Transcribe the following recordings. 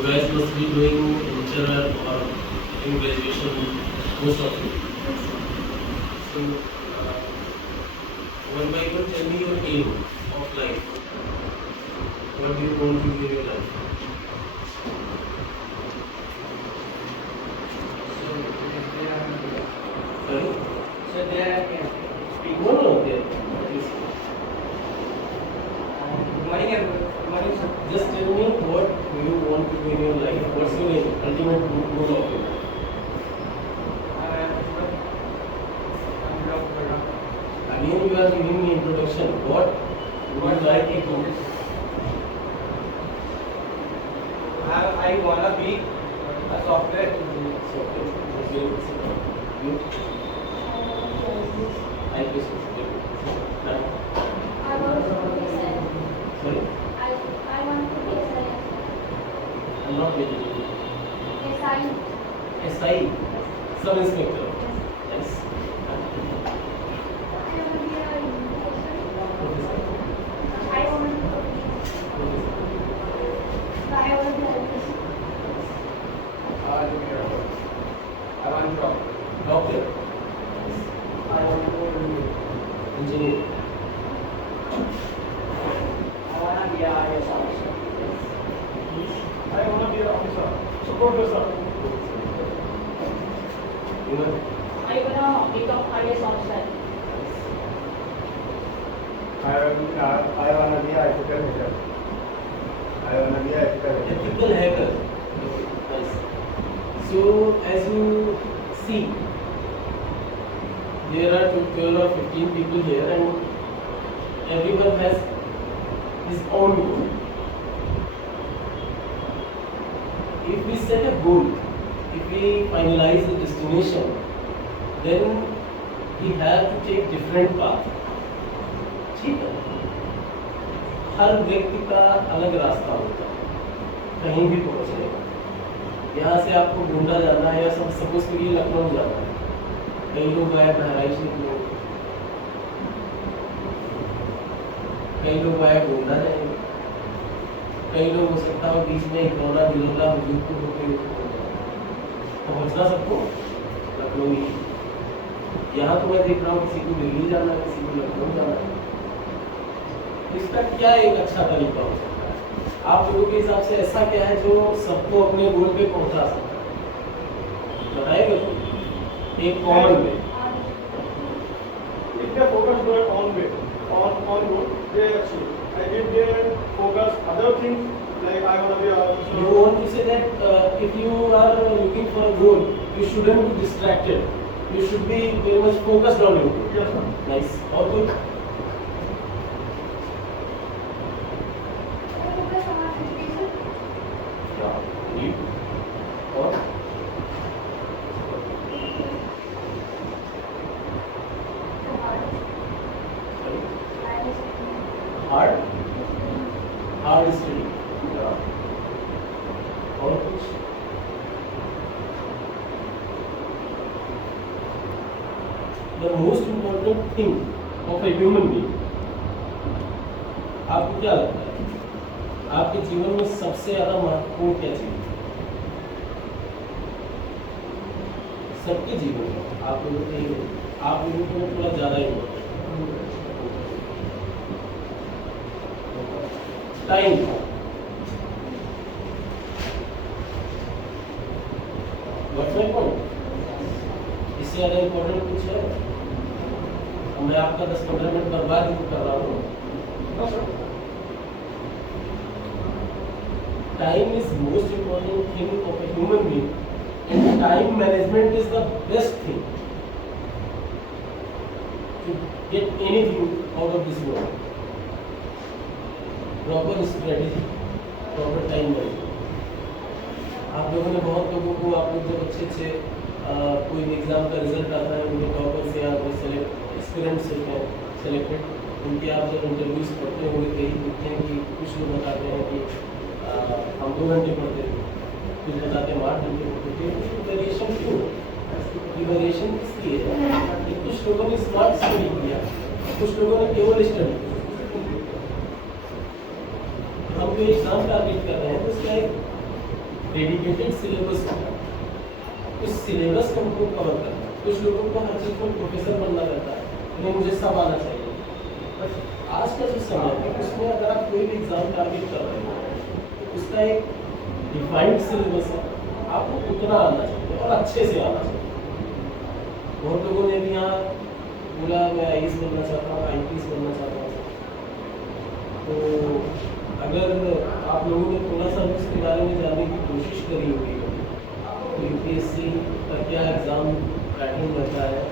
You guys must be doing internal or in graduation, most of you. So, one by one, tell me your aim of life. What do you want to do in your life? Sorry? So there I can speak. No, there. Please. Good morning everyone. Good morning sir. Just tell me what you want to do in your life. What's your ultimate goal of it? Again, you are giving me introduction. What would you like to do? I wanna be a software engineer. You? I guess I want to be a sorry? I want to be a scientist. I'm not getting you. A scientist. SI, sub inspector. Yes. I want to be a Professor. I want to be I want to be a I want to Doctor. I want to Engineer. I wanna be a IAS officer. I want to be an officer, support officer. You know? I want to become IAS officer. I want to be an ethical hacker. I want to be an ethical hacker. Ethical hacker. Nice. So, as you see, there are 12 or 15 people here, and everyone has his own goal. If we set a goal, if we finalize the destination, then we have to take different path. ठीक है? हर व्यक्ति का अलग रास्ता होता है, कहीं भी पहुंचने का। यहाँ से आपको गोंडा जाना है या सब सपोज करिए लखनऊ जाना है, कई लोग आए बहराइच निकले, कई लोग आए गोंडा जाएंगे, कई लोग हो सकता है बीच में इकलौना दिलोला हजूरपुर होकर पहुँचना सबको लखनऊ ही। यहाँ तो मैं देख रहा हूँ किसी को दिल्ली जाना है, किसी को लखनऊ जाना है। इसका क्या एक अच्छा तरीका हो सकता है? आप लोगों के हिसाब से ऐसा क्या है जो सबको अपने गोल पे पहुंचा सकता है? बताइएगा तो एक common way. If they focus their own way, on goal, they achieve. And if they focus other things, like I want to be a officer. You want to say that if you are looking for a goal, you shouldn't be distracted. You should be very much focused on your goal. Yes, sir. Nice. और कोई? You? और? Hard? Hard study. और कुछ? The most important thing of a human being, आपको क्या लगता है? आपके जीवन में सबसे ज्यादा महत्वपूर्ण क्या चीज है? सबके जीवन में आप लोगों के आप लोगों को थोड़ा ज्यादा important time. What's my point? इससे ज्यादा इम्पोर्टेंट कुछ है? अब मैं आपका 10-15 मिनट बर्बाद ही कर रहा हूँ। Time is most important thing of a human being, and time management is the best thing to get anything out of this world. Proper strategy, proper time management. आप लोगों ने बहुत लोगों को आप लोग जब अच्छे कोई भी एग्जाम का रिजल्ट आता है उनके टॉपर से आप एक्सपीरियंस सेलेक्टेड उनके आप जब इंटरव्यूज पढ़ते होंगे कई देखते हैं कि कुछ लोग बताते हैं कि हम 2 घंटे पढ़ते थे, कुछ बताते हैं 8 घंटे पढ़ते थे। वेरिएशन क्यों है? वेरिएशन इसलिए है कि कुछ लोगों ने स्मार्ट स्टडी किया, कुछ लोगों ने केवल स्टडी किया। हम जो एग्जाम टारगेट कर रहे हैं तो उसका एक डेडिकेटेड सिलेबस होता है, उस सिलेबस को हमको कवर करना है। कुछ लोगों को हर चीज़ में प्रोफेसर बनना रहता है, नहीं मुझे सब आना चाहिए। बट आज का जो समय है उसमें अगर आप कोई भी एग्जाम टारगेट कर रहे हो तो उसका एक डिफाइंड सिलेबस है, आपको उतना आना चाहिए और अच्छे से आना चाहिए। बहुत लोगों ने भी यहाँ बोला मैं IAS बनना चाहता हूँ, IPS बनना चाहता हूँ। तो अगर आप लोगों ने थोड़ा सा उसके बारे में जानने की कोशिश करी होगी तो UPSC का क्या एग्ज़ाम पैटर्न रहता है,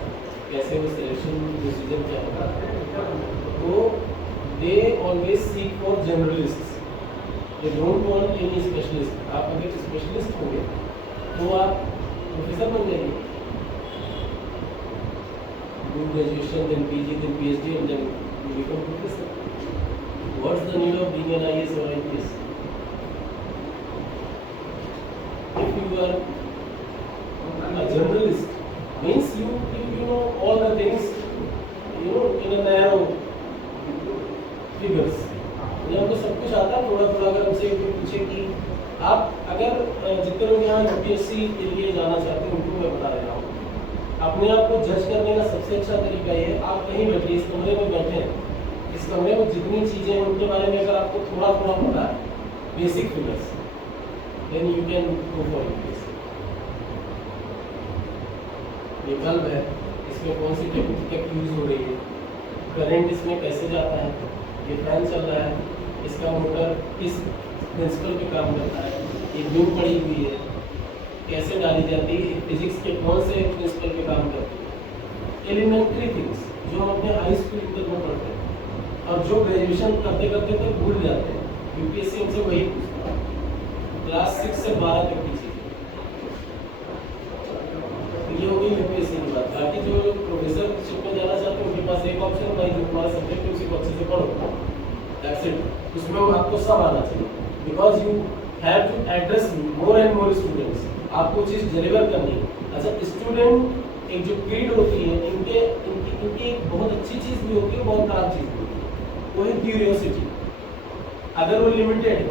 कैसे वो सिलेक्शन प्रोसीजर क्या होता है, तो they always seek for generalist, they don't want any specialist. आप अगर स्पेशलिस्ट होंगे तो आप प्रोफेसर बन जाएंगे, do graduation, then PG, then PhD, and then you become professor. What's the need of being an IAS or IPS? If you are a journalist, means you know all the things, in a narrow figures. मुझे हमको सब कुछ आता है थोड़ा थोड़ा। अगर हमसे कोई पूछे कि आप अगर जितने लोग यहाँ UPSC के लिए जाना चाहते हैं उनको मैं बता रहा हूँ, अपने आप को जज करने का सबसे अच्छा तरीका ये है, आप कहीं बैठे इस कमरे में बैठे हैं, इस कमरे में जितनी चीज़ें हैं उनके बारे में अगर आपको थोड़ा थोड़ा पता है, basic figures, then you can go for UPSC। ये बल्ब है, इसमें कौन सी टेक्निक यूज़ हो रही है, करंट इसमें कैसे जाता है, ये फैन चल रहा है, इसका मोटर किस प्रिंसिपल पे काम करता है, ये बीम पड़ी हुई है कैसे डाली जाती है, फिजिक्स के कौन से प्रिंसिपल पे काम करती है। एलिमेंट्री थिंग्स जो हम अपने हाई स्कूल तक में पढ़ते हैं और जो ग्रेजुएशन करते करते तक भूल जाते हैं, UPSC हमसे वही पूछता है, क्लास 6 से 12 तक की चीज़ें। ये हो गई UPSC की बात। बाकी जो प्रोफेसरशिप में जाना चाहते हैं उनके पास एक ऑप्शन भाई जो तुम्हारा सब्जेक्ट है उसी को अच्छे से पढ़ो, दैट्स इट। उसमें आपको सब आना चाहिए, because you have to address more and more students, आपको चीज़ डिलीवर करनी है। अच्छा, स्टूडेंट एक जो किड होती है, इनकी एक बहुत अच्छी चीज़ भी होती है, बहुत खराब चीज़ भी होती है, वो है क्यूरियोसिटी। अगर वो लिमिटेड है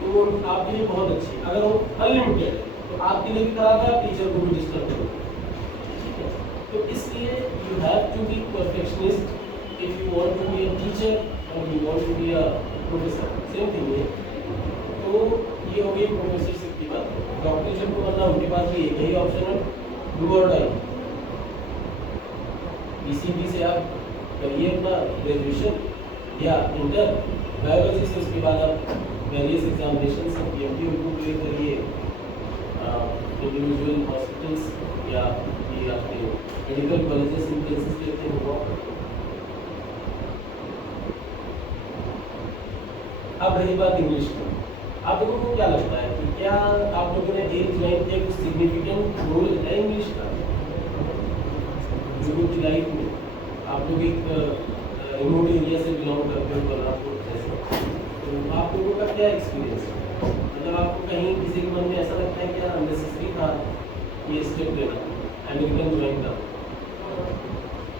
तो वो आपके लिए बहुत अच्छी, अगर वो अनलिमिटेड है तो आपके लिए भी खराब है, टीचर को भी डिस्टर्ब करोगे, ठीक है। तो इसलिए you have to be perfectionist if you want to be a teacher और you want to be a professor, same thing है। तो ये हो गई प्रोफेसरशिप की बात। डॉक्टरशिप को करना उनके पास भी एक ही ऑप्शन है, डू और डाई। PCB से आप करिए अपना ग्रेजुएशन या इंटर बायोलॉजी से, उसके बाद आप वेरियस एग्जामिनेशन से PMT उनको क्लियर करिए, इंडिविजुअल हॉस्पिटल्स या ये आपके मेडिकल कॉलेजेस इन केसेस लेते हैं वो। अब रही बात इंग्लिश की, आप लोगों को क्या लगता है कि क्या आप लोगों ने एक ज्वाइन किया, कुछ सिग्निफिकेंट रोल है इंग्लिश का लोगों की लाइफ में? आप लोग एक रिमोट एरिया से बिलोंग करते हो, बलरामपुर जैसे, तो आप लोगों का क्या एक्सपीरियंस है? मतलब आपको कहीं किसी के मन में ऐसा लगता है क्या अननेसेसरी था ये स्टेप लेना, अमेरिकन ज्वाइन का?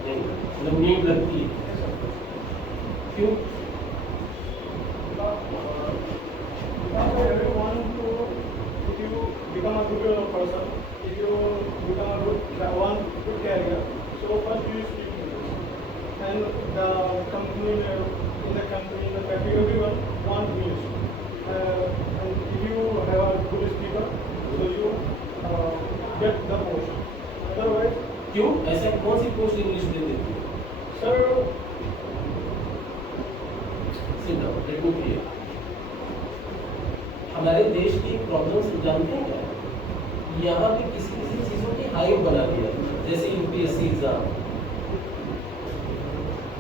नहीं, मतलब नीड लगती है, क्यों? Everyone to, if you become a good person, if you become a good career, so first you speak English, and the company, in the factory, everyone want English, and if you have a good speaker, so you get the post. Otherwise, क्यों ऐसा कौन सी post English दे देती है? sir, Sit down, let me clear. हमारे देश की problems जानते हैं क्या? यहाँ पे किसी किसी चीज़ों की हाइप बना दिया, जैसे UPSC एग्जाम,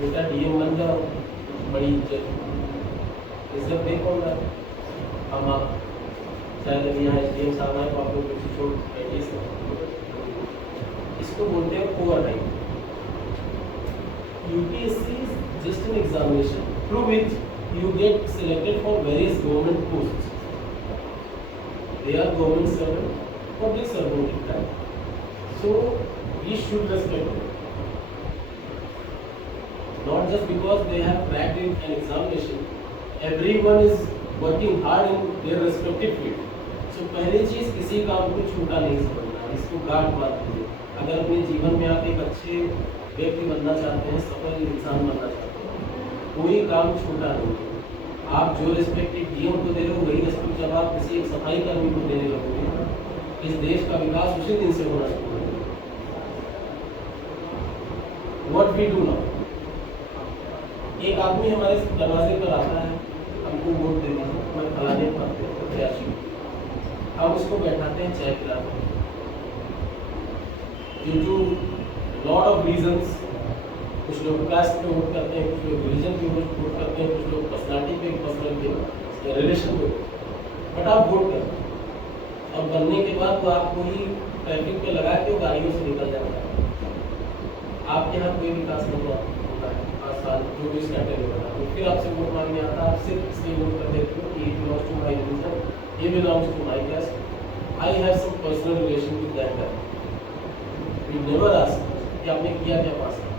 बेटा DM बन जाओ, बड़ी इज्जत, ये सब देख कौन रहा है? हम आप शायद अभी यहाँ SDM साहब आए तो आप लोग कुछ छोड़ बैठिए, इसको बोलते हैं over hype. UPSC is just an examination through which you get selected for various government posts. They are government servant, public servant in fact. So we should respect them. Not just because they have cracked in an examination. Everyone is working hard in their respective field. तो पहली चीज़, किसी काम को छोटा नहीं समझना, इसको गांठ बांध लीजिए। अगर अपने जीवन में आप एक अच्छे व्यक्ति बनना चाहते हैं, सफल इंसान बनना चाहते हैं, कोई काम छोटा नहीं है। आप जो रिस्पेक्ट एक डीएम को दे रहे हो, वही रिस्पेक्ट जब आप किसी एक सफाई कर्मी को देने लगोगे, इस देश का विकास उसी दिन से होना शुरू होगा। What we do now? एक आदमी हमारे दरवाजे पर आता है, हमको वोट दे दीजिए, मैं फलाने प्रत्याशी, हम उसको बैठाते हैं, चाय पिलाते हैं। Due to lot of reasons, कुछ लोग कास्ट पे वोट करते हैं, कुछ लोग रिलीजन पे वोट करते हैं, कुछ लोग पर्सनालिटी पे, पर्सनल पे, रिलेशन पे, बट आप वोट करते हैं। और बनने के बाद वो आपको ही ट्रैफिक पे लगा के गाड़ियों से निकल जाता है। आपके यहाँ कोई विकास नहीं होता है 5 साल, जो भी स्टैंडर्ड होता है, फिर आपसे वोट मांगने आता है। आप सिर्फ इसलिए वोट कर देते हो कि ये बिलोंग्स टू माई रिलीजन, ये belongs to my caste, I have some personal relation with that guy. We never ask कि आपने किया क्या 5 साल।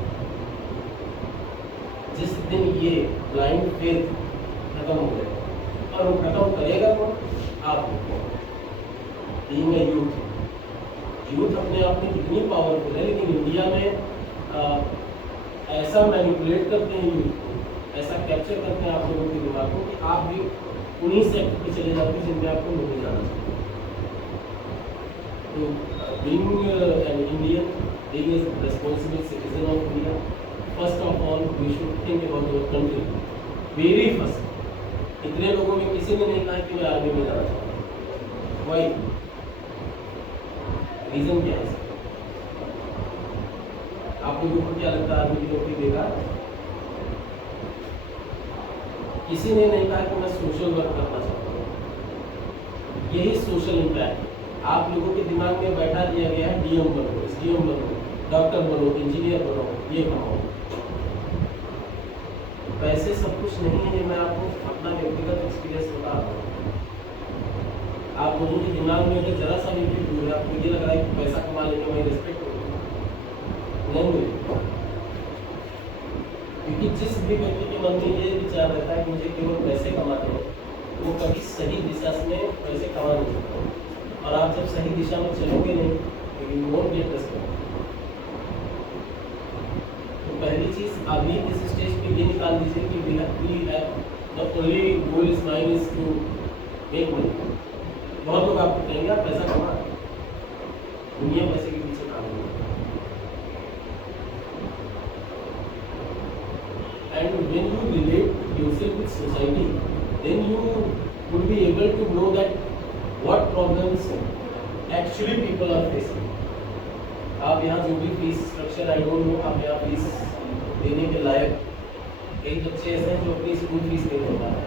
जिस दिन ये ब्लाइंड फेथ खत्म हो जाएगा, और वो खत्म करेगा कौन? आप। बीइंग अ यूथ अपने आप में कितनी पावरफुल है, लेकिन इंडिया में ऐसा मैनिपुलेट करते हैं यूथ को, ऐसा कैप्चर करते हैं आप लोगों के दिमाग को कि आप भी उन्हीं सेक्टर पे चले जाते हैं जिनमें आपको नहीं जाना चाहिए। तो being an Indian, being a responsible citizen of India, first of all we should think about our country very first. इतने लोगों में किसी ने नहीं कहा कि मैं आर्मी में जाना चाहता हूँ। वाई? रीजन क्या है? आप लोगों को क्या लगता है आर्मी की नौकरी देगा? किसी ने नहीं कहा कि मैं सोशल वर्क करना चाहता हूँ। यही सोशल इम्पैक्ट आप लोगों के दिमाग में बैठा दिया गया है। डीएम बनो, एसडीएम बनो, डॉक्टर बनो, इंजीनियर बनो, ये कमाओ। पैसे सब कुछ नहीं है, मैं आपको अपना व्यक्तिगत एक्सपीरियंस बता रहा हूँ। आप लोगों के दिमाग में अगर जरा सा भी दूर है, आपको ये लग रहा है कि पैसा कमा लेने में रिस्पेक्ट होगी, नहीं मिलेगी। क्योंकि जिस भी व्यक्ति के मन में ये विचार रहता है कि मुझे केवल पैसे कमाने हैं, वो कभी सही दिशा में पैसे कमा नहीं सकता। और आप जब सही दिशा में चलोगे नहीं, तो यू वोंट गेट रिस्पेक्ट। तो पहली चीज अभी इस स्टेज पे ये निकाल दीजिए कि the only goal is mine is to make money. बहुत लोग आपको कहेंगे आप पैसा कमा रहे हैं, दुनिया पैसे के पीछे काम नहीं। And when you relate yourself with society, then you would be able to know that what problems actually people are facing. आप यहाँ जो भी fees structure I don't know, आप यहाँ फीस देने के लायक, कई बच्चे ऐसे हैं जो अपनी स्कूल फीस नहीं दे पा रहे।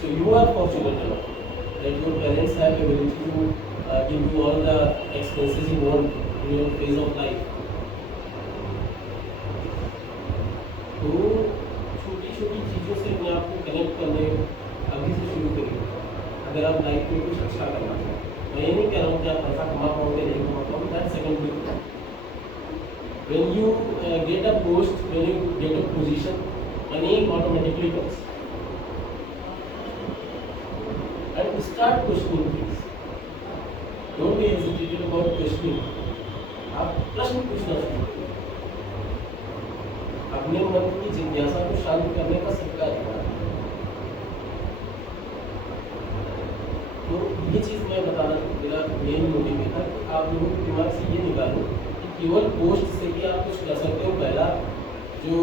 So you are fortunate enough that your parents have ability to give you all the expenses you want in your phase of life. तो छोटी छोटी चीज़ों से अपने आप को कनेक्ट करने अभी से शुरू करिए, अगर आप लाइफ में कुछ अच्छा करना चाहते हैं। मैं ये नहीं कह रहा हूँ कि आप पैसा कमा पाओगे नहीं कमा पाओगे, that's secondary. When you get a post, when you get a position, money automatically comes. And start questioning things, don't be hesitated about questioning. आप प्रश्न पूछना शुरू करिए, अपने मन की जिज्ञासा को शांत करने का सबका अधिकार है। तो ये चीज़ मैं बताना, मेरा मेन मोटिव था कि आप लोगों के दिमाग से ये निकालो कि केवल पोस्ट से ही आप कुछ कर सकते हो। पहला जो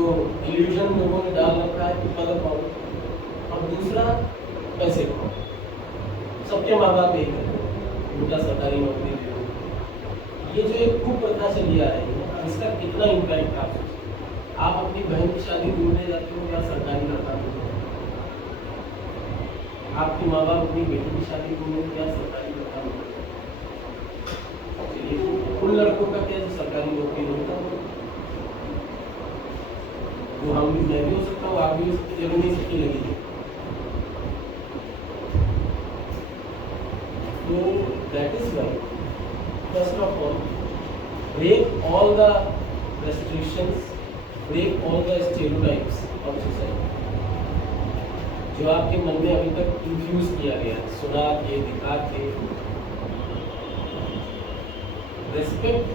इल्यूजन लोगों ने डाल रखा है कि पद पाओ, और दूसरा पैसे कमाओ। सबके माँ बाप यही कहते हैं उनका सरकारी नौकरी दे दो। ये जो एक कुप्रथा चली आ रही है, इसका कितना इम्पैक्ट आप सोचें। आप अपनी बहन की शादी ढूंढने जाते हो या सरकारी लड़का ढूंढते हो? आपके माँ बाप अपनी बेटी की शादी ढूंढने या सरकारी लड़का ढूंढते हो? चलिए, उन लड़कों का क्या जो सरकारी नौकरी ढूंढता हो, वो हम भी, मैं भी हो सकता हूँ, आप भी हो सकते, जरूर नहीं सबकी लगी है। तो that is why first of all break all the restrictions, break all the stereotypes of society. जो आपके मन में अभी तक इन्फ्यूज किया गया है, सुना के, दिखा के। रेस्पेक्ट,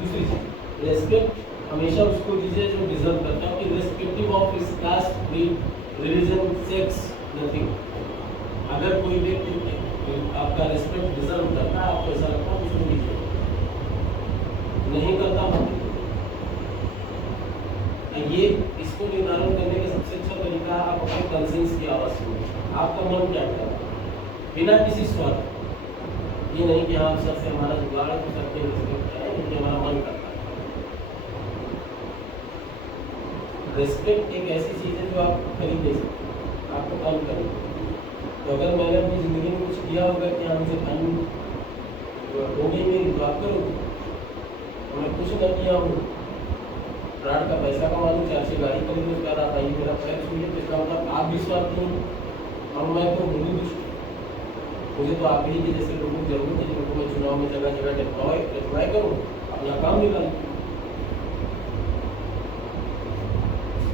दूसरी चीज, रेस्पेक्ट हमेशा उसको दीजिए जो डिजर्व करता है, कि respective of his cast, creed, religion, sex, nothing. अगर कोई व्यक्ति आपका रेस्पेक्ट डिजर्व करता है, आपको ऐसा लगता है उसको दीजिए, नहीं करता मत दीजिए। ये इसको निर्धारण करने का सबसे अच्छा तरीका है, आप अपने कंसेंस की आवाज़ सुनिए, आपका मन क्या कहता है, बिना किसी स्वार्थ। ये नहीं कि हाँ सर से हमारा जुगाड़ है तो सबके रेस्पेक्ट है, ये हमारा मन करता है। रेस्पेक्ट एक ऐसी चीज़ है जो आप खरीद नहीं सकते, आपको काम करें। तो अगर मैंने अपनी ज़िंदगी में कुछ किया होगा कि हाँ मुझे फैन हो गई मेरी, तो आप करोगे। और मैं कुछ न किया हूँ, ब्रांड का पैसा कमा लूँ, 4 गाड़ी खरीद लूँ, उसके बाद आप आइए मेरा पैर छूइए, तो इसका मतलब आप भी स्वार्थी हैं और मैं तो हिंदू दुष्ट। मुझे तो आप ही के जैसे लोगों की जरूरत है, जिनको मैं चुनाव में जगह जगह डिप्लॉय करूँ, अपना काम निकालूँ।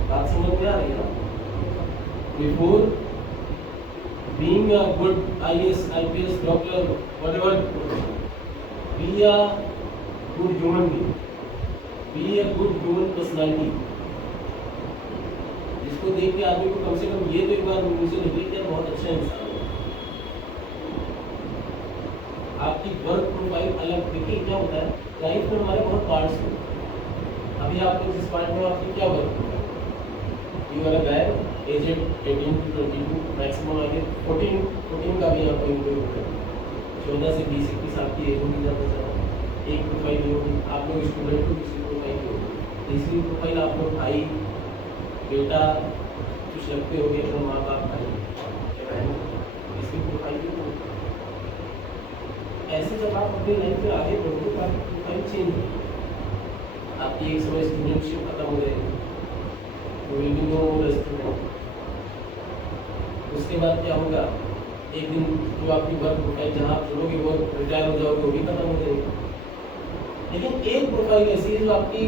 बात समझ में आ रही है ना? Before being a good IAS, IPS, doctor, whatever, be a good human being, be a good human personality. जिसको देख के आदमी को कम से कम ये तो एक बार मुझे लगे कि बहुत अच्छा इंसान है। आपकी वर्क प्रोफाइल अलग, देखिए क्या होता है लाइफ में हमारे बहुत पार्ट्स हैं। अभी आपको जिस पार्ट में आपकी क्या work profile, you are a guy aged 18 to 22, maximum आगे 14 का भी यहाँ पर इंक्लूड होगा। 14 से 20-21 साल की एज होगी ज़्यादा से ज़्यादा। एक प्रोफाइल ये होगी, आप लोग स्टूडेंट हो, दूसरी प्रोफाइल ये होगी। तीसरी प्रोफाइल आप लोग भाई बेटा कुछ लगते हो गए, अपने माँ बाप भाई बहन, इसकी प्रोफाइल भी होगी। ऐसे जब आप अपनी लाइफ में आगे बढ़ोगे तो आपकी प्रोफाइल चेंज होगी। आपकी एक समय स्टूडेंटशिप खत्म हो जाएगी, will be no more student. उसके बाद क्या होगा, एक दिन जो आपकी वर्क प्रोफाइल जहाँ आप जुड़ोगे वो रिटायर हो जाओगे, वो भी खत्म हो जाएगी। लेकिन एक प्रोफाइल ऐसी है जो आपकी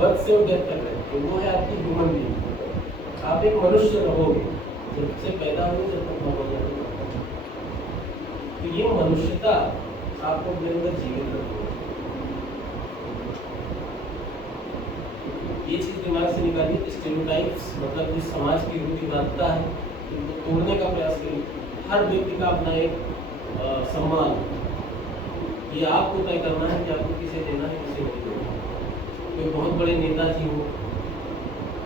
बर्थ से डेथ तक है, तो वो है आपकी ह्यूमन बीइंग। आप एक मनुष्य रहोगे जब से पैदा हो जब तक मर जाएंगे। तो ये मनुष्यता आपको अपने अंदर जीवित रखनी है। ये चीज़ दिमाग से निकालिए। स्टेरियोटाइप्स मतलब जो समाज की रूढ़िवादिता है, इनको तोड़ने का प्रयास करिए। हर व्यक्ति का अपना एक सम्मान, ये आपको तय करना है कि आपको किसे देना है, किसे नहीं देना। कोई बहुत बड़े नेताजी हो,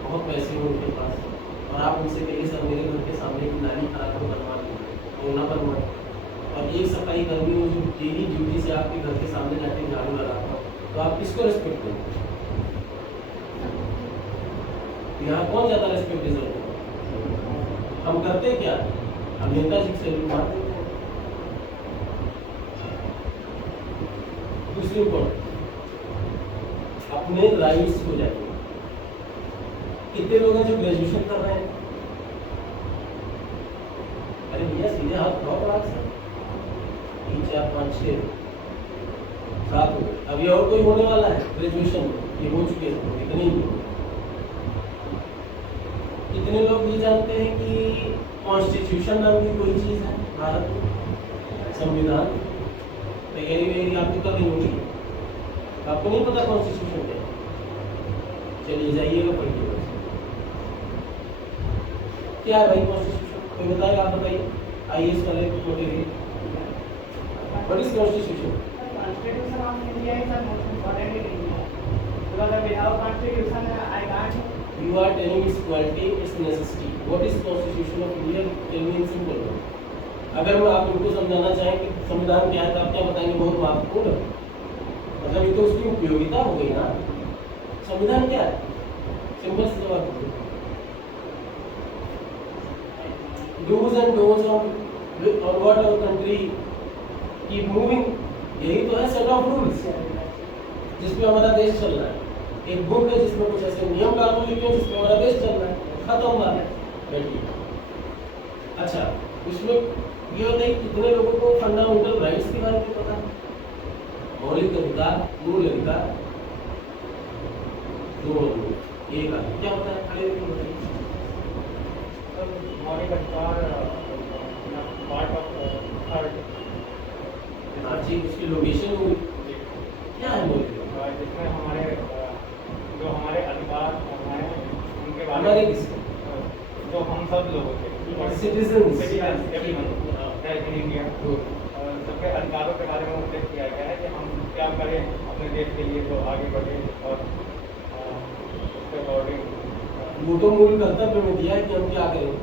बहुत पैसे हो उनके पास, और आप उनसे कहिए सर मेरे घर के सामने की नाली खराब हो, बनवा दीजिए, वो ना बनवाए। और एक सफाई कर्मी हो जो डेली ड्यूटी से आपके घर के सामने जाके झाड़ू लगाता हो, तो आप किसको रिस्पेक्ट देंगे? यहाँ कौन ज़्यादा रिस्पेक्ट डिजर्व करता? हम करते क्या, हम नेताजी से मार देते हैं। दूसरी पॉइंट, अपने राइट्स को जानिए। कितने लोग हैं जो ग्रेजुएशन कर रहे हैं? अरे भैया सीधे हाथ उठाओ क्लास से, 3, 4, 5, 6, 7 हो गए। अभी और कोई होने वाला है ग्रेजुएशन में, ये हो चुके हैं इतने ही। कितने लोग ये जानते हैं कि कॉन्स्टिट्यूशन नाम की कोई चीज़ है भारत में, संविधान? तैयारी वैयारी आपको कर रही होगी, आपको नहीं पता कॉन्स्टिट्यूशन क्या है? चलिए जाइएगा पढ़िए। क्या है भाई कॉन्स्टिट्यूशन? कोई बताएगा? आप बताइए, IAS वाले material. What is constitution? Constitution of India is the most important in India. Because without Constitution, I can't. You are telling its quality, its necessity. What is Constitution of India? Tell me in simple words. अगर मैं आप इनको समझाना चाहें कि संविधान क्या है तो आप क्या बताएंगे? बहुत महत्वपूर्ण है। मतलब ये तो उसकी उपयोगिता हो गई ना। संविधान क्या है? सिंपल से जवाब दीजिए। Do's and don'ts of what our country keep moving, यही तो है सेट ऑफ रूल्स जिसपे हमारा देश चल रहा है। एक बुक है जिसमें कुछ ऐसे नियम कानून लिखे हैं जिसमें हमारा देश चल रहा है। खत्म बात है, बैठिए। अच्छा, उसमें ये होता है कितने लोगों को फंडामेंटल राइट्स के बारे में पता है? मौलिक अधिकार, मूल अधिकार, दो और एक क्या होता है? खड़े होकर बताइए। सर मौलिक अधिकार पार्ट ऑफ थर्ड हाँ जी, उसकी लोकेशन हुई क्या है बोल जिसमें हमारे जो हमारे अधिकार हमारे उनके बारे हमारे में किस जो हम सब लोग होते हैं Citizens. इन इंडिया सबके अधिकारों के बारे में उल्लेख किया गया है कि हम क्या करें अपने देश के लिए जो आगे बढ़े और उसके अकॉर्डिंग वो तो मूल कर्तव्य में दिया है कि हम क्या करें,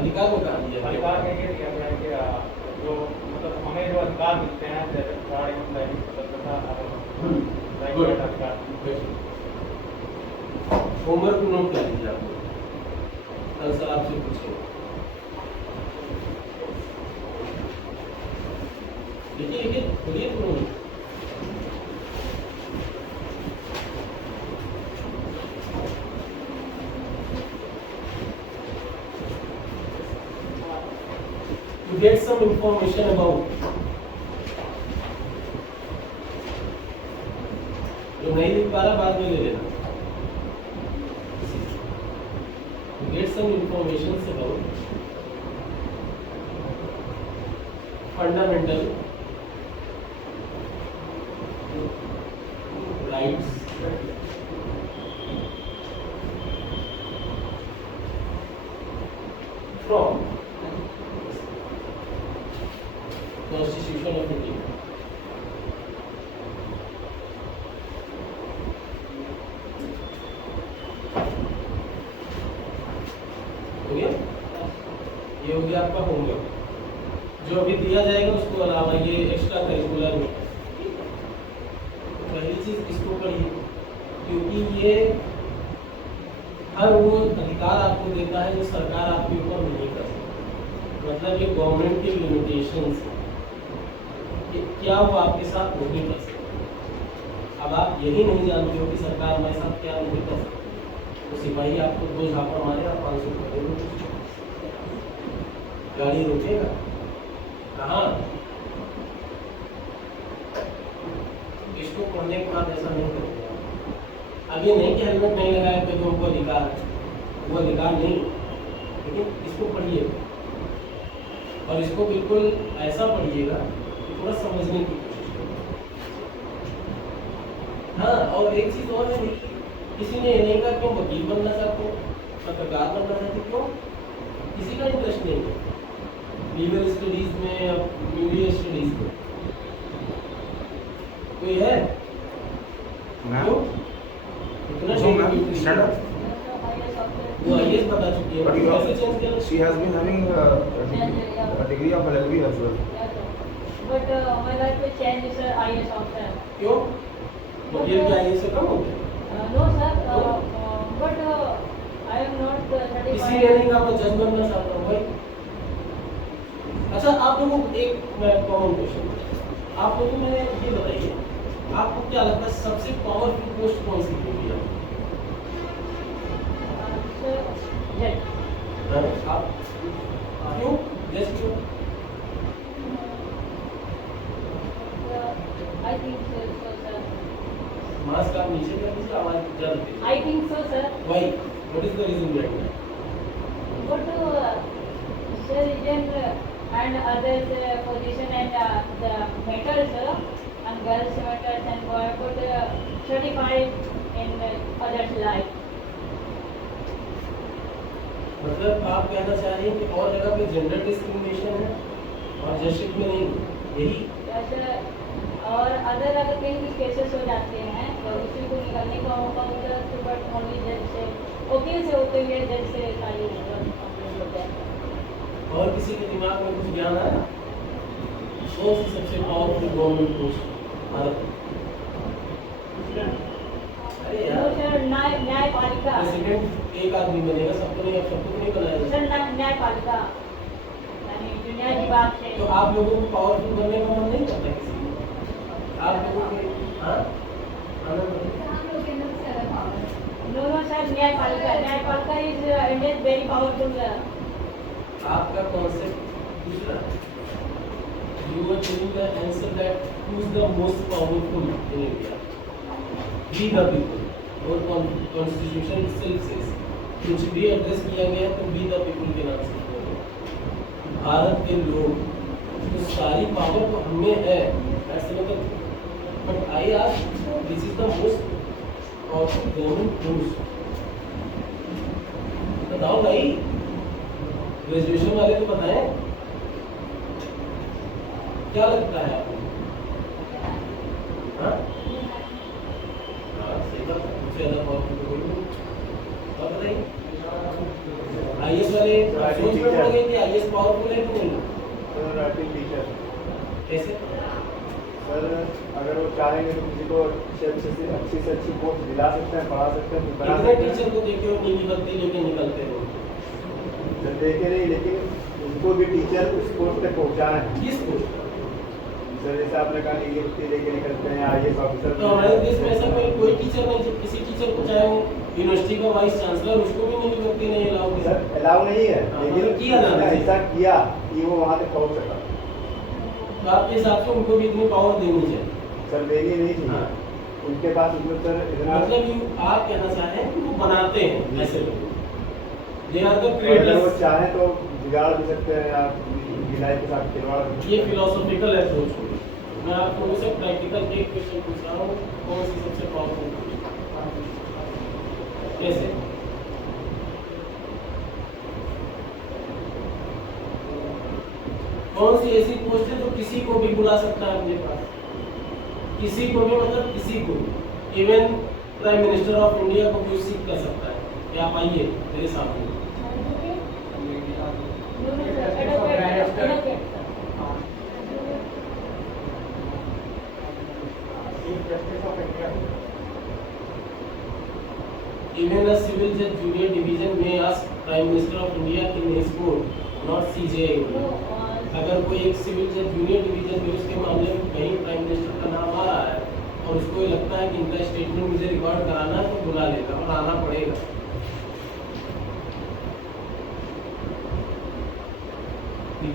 अधिकार में कहा दिया है? अधिकार में ये दिया गया है कि जो मतलब हमें जो अधिकार मिलते हैं जैसे प्राणी दैनिक स्वतंत्रता और Good. अधिकार होमवर्क नोट कर लीजिए आप लोग। कल सर आपसे पूछेंगे। देखिए खुलिए तो to get some information about जो नहीं लिख पा रहा बाद में ले लेना। To get some information about fundamental rights from Constitution of India. हो गया? ये हो गया आपका होमवर्क। जो अभी दिया जाएगा उसको अलावा ये एक्स्ट्रा करिकुलर में पहली चीज इसको पढ़िए, क्योंकि ये हर वो अधिकार आपको देता है जो सरकार आपके ऊपर नहीं कर सकती। मतलब ये गवर्नमेंट के लिमिटेशंस कि क्या वो आपके साथ नहीं कर सकती। अब आप यही नहीं जानते हो कि सरकार हमारे साथ क्या नहीं कर सकती, तो सिपाही आपको 2 झापड़ मारेगा, 500 रुपये दे गाड़ी रोकेगा कहाँ? इसको पढ़ने के बाद ऐसा नहीं करेगा। अब ये नहीं कि हेलमेट नहीं लगाया तो हमको अधिकार है, वो अधिकार नहीं, लेकिन इसको पढ़िए और इसको बिल्कुल ऐसा पढ़िएगा कि थोड़ा समझने की कोशिश करिए। हाँ, और एक चीज और है, किसी ने ये नहीं कहा क्यों वकील बनना चाहते हो, पत्रकार बनना चाहते, क्यों? किसी का इंटरेस्ट नहीं है लीगल स्टडीज में या मीडिया स्टडीज में, कोई है? क्यों? इतना वो आईएएस बता चुकी है, कैसे चेंज किया? She has been having a degree of LLB as well. But my life will change, sir. IAS officer. क्यों? वकील क्या आईएएस से कम हो गया? No, sir. But I am not इसीलिए certified. नहीं कहा मैं जज बनना चाहता हूँ भाई। अच्छा, आप लोगों को एक मैं कॉमन क्वेश्चन, आप लोगों में ये बताइए, आपको क्या लगता है सबसे पावरफुल पोस्ट कौन सी है इंडिया में? Sir, judge. आप क्यों? जज क्यों? I think so, sir. Mask आप नीचे कर लीजिए, आवाज ज्यादा तेज। I think so, sir. Why? What is the reason behind that? But sir, region and others position and the matters and girls matters and boy but certified in others' life. मतलब आप कहना चाह रहे हैं कि और जगह पे जेंडर डिस्क्रिमिनेशन है और जजशिप में नहीं, यही? जैसे और अदर अगर कहीं भी केसेस हो जाते हैं तो उसी को निकालने का मौका होता है, तो बट ओनली जज से वकील से होते हुए जज से सारी कंप्लेंट होता है। और किसी के दिमाग में कुछ ज्ञान आया? कौन सी सबसे पावरफुल गवर्नमेंट पोस्ट भारत में? अरे नो यार, सर, न्यायपालिका। प्रेसिडेंट एक आदमी बनेगा, सबको नहीं, अब सबको नहीं बनाया जा सर सकता। न्यायपालिका यानी जो न्याय विभाग से। तो आप लोगों को पावरफुल बनने का मन नहीं करता किसी को? आप लोगों के हाँ नो सर, न्यायपालिका इज इंडियन वेरी पावरफुल। आपका कॉन्सेप्ट दूसरा है। You were telling the answer that who is the most powerful in India? We the people. Our constitution itself says कुछ भी एड्रेस किया गया तो वी द पीपल के नाम से किया गया। भारत के लोग, तो सारी पावर तो हमें है ऐसे मतलब, but I ask this is the most powerful government tools. बताओ भाई, ग्रेजुएशन वाले तो बताएं क्या लगता है आपको? हाँ सही बात है, मुझसे ज़्यादा पावरफुल तो कोई नहीं। और बताइए आईएएस वाले सोच में पड़ गए कि आईएएस पावरफुल है कि नहीं? सर राइटिंग टीचर कैसे? सर अगर वो चाहेंगे तो किसी को अच्छी से अच्छी पोस्ट दिला सकते हैं, पढ़ा सकते हैं, बना कितने सकते हैं। टीचर को देखिए वो नीली बत्ती लेके निकलते हैं, सर देखे नहीं, लेकिन उनको भी टीचर उस पोस्ट तक पहुँचाए हैं। किस पोस्ट? सर जैसे आपने कहा नीली बत्ती लेके निकलते हैं आईएएस ऑफिसर। तो हमारे देश में ऐसा कोई टीचर नहीं, जब किसी टीचर को चाहे वो यूनिवर्सिटी का वाइस चांसलर, उसको भी नीली बत्ती नहीं अलाउ की। सर अलाउ नहीं है, हाँ, लेकिन मतलब किया जाना उसने चाहिए। ऐसा किया कि वो वहाँ तक पहुँच सका। तो आपके हिसाब से उनको भी इतनी पावर देनी चाहिए? सर देनी नहीं चाहिए। हाँ। उनके पास मतलब सर इतना मतलब आप कहना चाह रहे हैं कि वो बनाते हैं ऐसे लोग, दे आर द अगर वो क्रिएटर्स। चाहे तो बिगाड़ भी सकते हैं या गिलाई के साथ खिलवाड़ भी सकते ये हैं। फिलोसॉफिकल अप्रोच होगी। मैं आपको लोगों से प्रैक्टिकल एक क्वेश्चन पूछ रहा हूँ, कौन सी सबसे पावरफुल? कैसे? कौन सी ऐसी पोस्ट है जो किसी को भी बुला सकता है अपने पास? किसी को भी, मतलब किसी को भी, even prime minister of India को भी सीख कर सकता है कि आप आइए मेरे सामने। Even a civil judge junior division may ask Prime Minister of India in his court, not CJI only. अगर कोई एक सिविल जज जूनियर डिवीजन में उसके मामले में कहीं प्राइम मिनिस्टर का नाम आ रहा है और उसको ये लगता है कि इनका स्टेटमेंट मुझे रिकॉर्ड कराना है, तो बुला लेगा और आना पड़ेगा।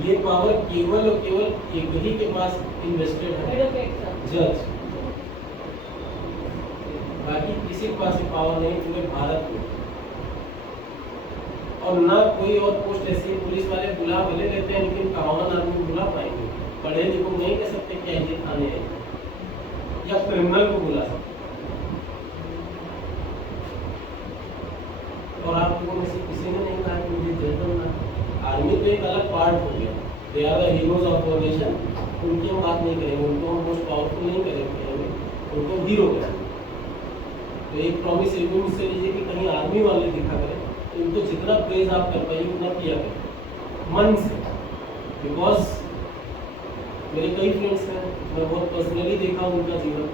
ये पावर केवल और केवल एक ही के पास इन्वेस्टेड है, जज। बाकी किसी के पास ये पावर नहीं पूरे भारत में। और ना कोई और पोस्ट ऐसी है, पुलिस वाले बुला भले लेते हैं लेकिन कामन आदमी बुला पाएंगे। पढ़े लिखे को नहीं कह सकते कि आइए थाने हैं, या क्रिमिनल को बुला सकते। और आप लोगों में से किसी ने नहीं कहा कि मुझे जज बनना है। आर्मी तो एक अलग पार्ट हो गया, they are the heroes of our nation. उनकी हम बात नहीं करेंगे, उनको हम मोस्ट पावरफुल नहीं करेंगे, उनको हीरो करेंगे। तो एक प्रॉमिस एक भी मुझसे लीजिए कि कहीं आर्मी वाले दिखा करें तो उनको जितना प्रेज आप कर पाइए उतना किया करें मन से। बिकॉज मेरे कई फ्रेंड्स हैं, मैं बहुत पर्सनली देखा हूँ उनका जीवन।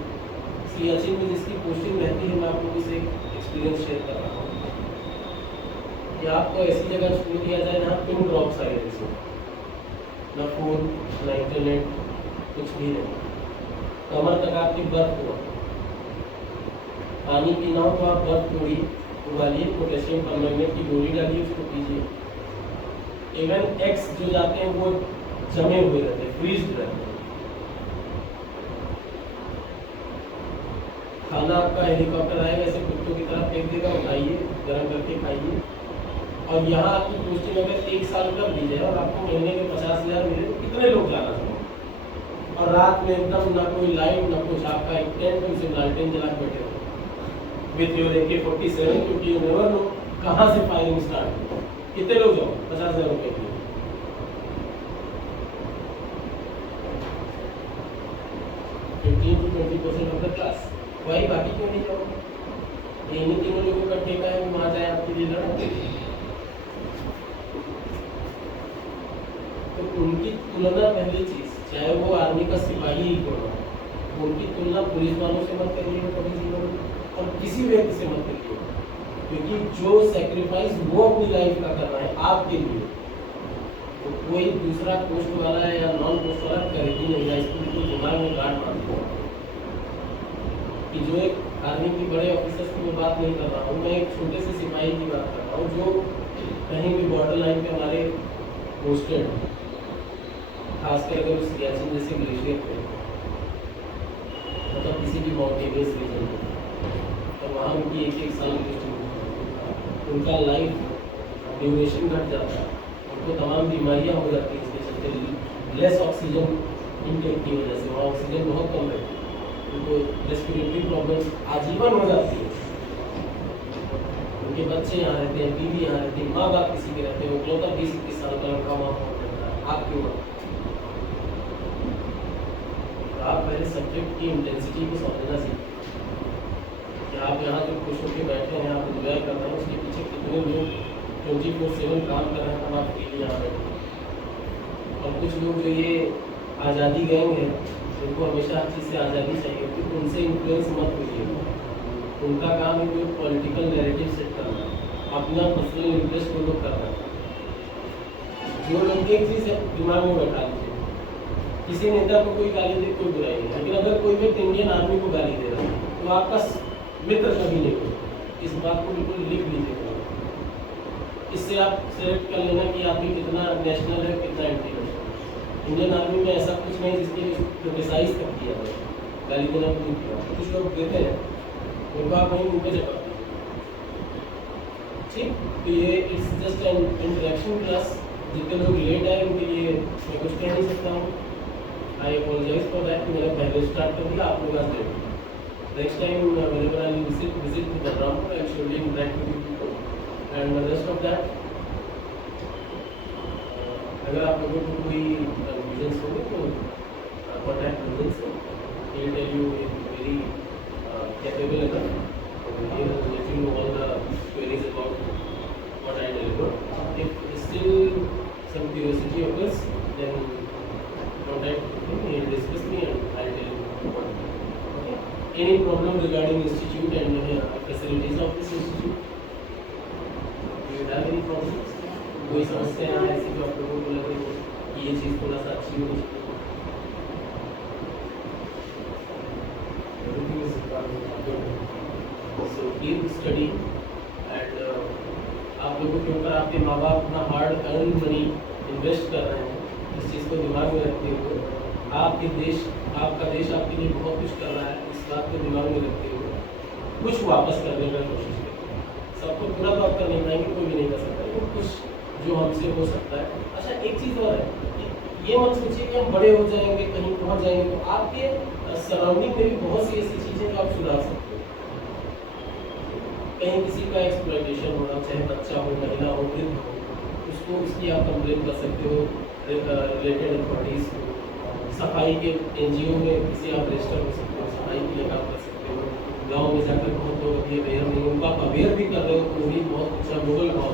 सियाचिन में जिसकी पोस्टिंग रहती है, मैं आप लोगों से एक्सपीरियंस शेयर कर रहा हूँ कि आपको ऐसी जगह छोड़ दिया जाए जहाँ पिन ड्रॉप साइलेंस हो, ना फोन ना इंटरनेट, कुछ भी नहीं, कमर तक आपकी बर्फ हो। पानी पीना हो तो आप बर्फ थोड़ी उबालिए, पोटेशियम परमैंगनेट की गोली डालिए, उसको पीजिए। इवन एक्स जो जाते हैं वो जमे हुए रहते हैं, फ्रीज रहते हैं। खाना आपका हेलीकॉप्टर आएगा ऐसे कुत्तों की तरह फेंक देगा, उठाइए गर्म करके खाइए। और यहाँ आपकी पोस्टिंग अगर 1 साल कर दी जाए और आपको महीने के 50,000 मिले तो कितने लोग जाना चाहेंगे? और रात में एकदम ना कोई लाइट ना कुछ, आपका एक टेंट में सिर्फ लालटेन जला के बैठे हो विथ योर AK-47, क्योंकि यू नेवर नो कहाँ से फायरिंग स्टार्ट। कितने लोग जाओ 50,000 रुपये के लिए? 15 to 20% ऑफ द क्लास। वही बाकी क्यों नहीं जाओ? इन्हीं तीनों लोगों का ठेका है कि वहाँ जाए आपके लिए लड़ा। तो उनकी तुलना, पहली चीज, चाहे वो आर्मी का सिपाही ही क्यों ना हो, उनकी तुलना पुलिस वालों से मत करिएगा कभी जीवन में, और किसी व्यक्ति से मत करिए। क्योंकि जो सेक्रीफाइस वो अपनी लाइफ का कर रहा है आपके लिए, तो कोई दूसरा पोस्ट वाला या नॉन पोस्ट वाला कर ही नहीं है। इसको बिल्कुल दिमाग में गांठ बांधो कि जो एक आर्मी के बड़े ऑफिसर्स की मैं बात नहीं कर रहा हूँ, मैं एक छोटे से सिपाही की बात कर रहा हूँ जो कहीं भी बॉर्डर लाइन पे हमारे पोस्टेड है, खासकर अगर उस सियाचिन जैसे ग्लेशियर पे, मतलब किसी भी माउंटेनियस रीजन में, तो वहाँ उनकी 1-1 साल की पोस्टिंग। उनका लाइफ ड्यूरेशन घट जाता है, उनको तमाम बीमारियां हो जाती हैं इसके चलते, लेस ऑक्सीजन इनटेक की वजह से, वहाँ ऑक्सीजन बहुत कम रहती है, उनको रेस्पिरेटरी प्रॉब्लम्स आजीवन हो जाती है, उनके बच्चे यहाँ रहते हैं, बीवी यहाँ रहती है, माँ बाप किसी के रहते हैं, वो इकलौता 20-21 साल का लड़का वहाँ पहुँच जाता है, आप क्यों वहाँ? तो आप पहले सब्जेक्ट की इंटेंसिटी को समझना सीखें कि आप यहाँ जो खुश होकर बैठे हैं, आप इंजॉय कर रहे हैं, उसके पीछे कितने लोग 24/7 काम कर रहे हैं, हम आपके लिए यहाँ बैठे हैं। और कुछ लोग जो ये आज़ादी गैंग है, उनको हमेशा हर चीज़ से आज़ादी चाहिए, क्योंकि उनसे इन्फ्लुएंस मत होइए। उनका काम है कोई पॉलिटिकल नैरेटिव सेट करना, अपना पर्सनल इंटरेस्ट वो लोग कर रहे हैं। जो लोग एक चीज़ दिमाग में बैठा लीजिए, किसी नेता को कोई गाली दे कोई बुराई नहीं, लेकिन अगर कोई व्यक्ति इंडियन आर्मी को गाली दे रहा है तो आपका मित्र कभी नहीं हो। इस बात को बिल्कुल लिख लीजिए। इससे आप सेलेक्ट कर लेना कि आपकी कितना नेशनल है, कितना इंटरनेशनल। इंडियन आर्मी में ऐसा कुछ नहीं जिसके लिए क्रिटिसाइज तक किया जाए, गाली देना भी नहीं किया। कुछ लोग देते हैं, उनको आप वहीं मुँह पे जवाब ठीक। तो ये it's just an interaction class. जितने लोग लेट आए उनके लिए मैं कुछ कह नहीं सकता हूँ, आई अपोलोजाइज फॉर दैट। मैंने पहले स्टार्ट कर दिया, आप लोग आज late. Next time whenever I visit Balrampur, I will surely interact with you people. And the rest of that, अगर आप लोगों को कोई कन्फ्यूजन्स होंगे तो कॉन्टैक्ट रंजन से, he will tell you in very capable enough. He will let you know all the queries about what I deliver. If still some curiosity occurs, then contact him, he will discuss me and I will tell you what. Okay? Any problem regarding institute and facilities of this institute? Do you have any problems? कोई समस्या है ऐसी जो आप लोगों को लगे कि ये चीज़ थोड़ा सा अच्छी होनी चाहिए? Everything is good. So keep study and आप लोगों के ऊपर आपके माँ बाप अपना हार्ड अर्न मनी इन्वेस्ट कर रहे हैं, इस चीज़ को दिमाग में रखते हुए आपका देश आपके लिए बहुत कुछ कर रहा है, इस बात को दिमाग में रखते हुए कुछ वापस करने का कोशिश करें। सबको पूरा तो आप कर नहीं पाएंगे, कोई भी नहीं कर सकता, लेकिन कुछ जो हमसे हो सकता है। अच्छा, एक चीज़ और है कि ये मत सोचिए कि हम बड़े हो जाएंगे, कहीं पहुंच जाएंगे, तो आपके सराउंडिंग में भी बहुत सी ऐसी चीज़ें जो आप सुधार सकते हो। कहीं किसी का एक्सप्लॉयटेशन हो रहा, चाहे बच्चा हो, महिला हो, वृद्ध हो, उसको उसकी आप कंप्लेन कर सकते हो रिलेटेड अथॉरिटीज़ को। सफाई के NGO में किसी आप रजिस्टर हो सकते हो, सफाई के लिए काम कर सकते हो। गाँव में जाकर बहुत लोग अभी अवेयर नहीं, उनको आप अवेयर भी कर रहे हो तो भी बहुत अच्छा गूगल गाँव,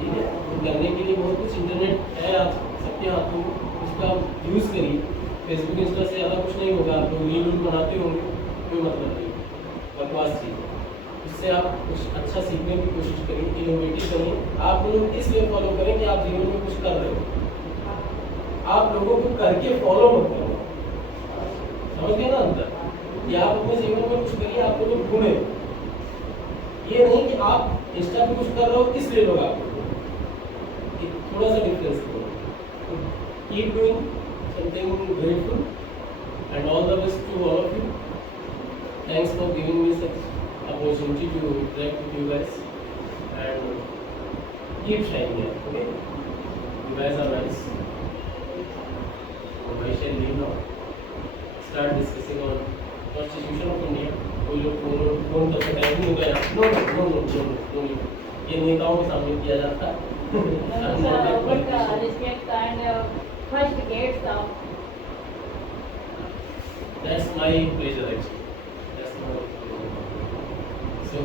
ठीक है। तो करने के लिए बहुत कुछ इंटरनेट है आज सबके हाथों में, उसका यूज़ करिए। फेसबुक इंस्टा से ज़्यादा कुछ नहीं होगा, आप लोग रील बनाते होंगे, कोई मतलब नहीं, बकवास चीज़। उससे आप कुछ अच्छा सीखने की कोशिश करिए, इनोवेटिव करिए। आप लोग इसलिए फॉलो करें कि आप जीवन में कुछ कर रहे हो, आप लोगों को करके फॉलो मत करो। समझ गए ना अंदर कि आप अपने जीवन में कुछ करिए, आप लोग ढूंढें। ये नहीं कि आप इंस्टा पे कुछ कर रहे हो इसलिए लोग आपको, थोड़ा सा डिफरेंस करो। Keep doing something grateful and all the best to all of you. Thanks for giving me such opportunity to interact with you guys and keep shining here. Okay, you guys are nice. So I shall leave now. Start discussing on Constitution of India. कोई लोग phone करके time नहीं होगा यार। No, ये नेताओं के सामने किया जाता है। But respect and first gate stuff. That's my pleasure actually. That's my pleasure. So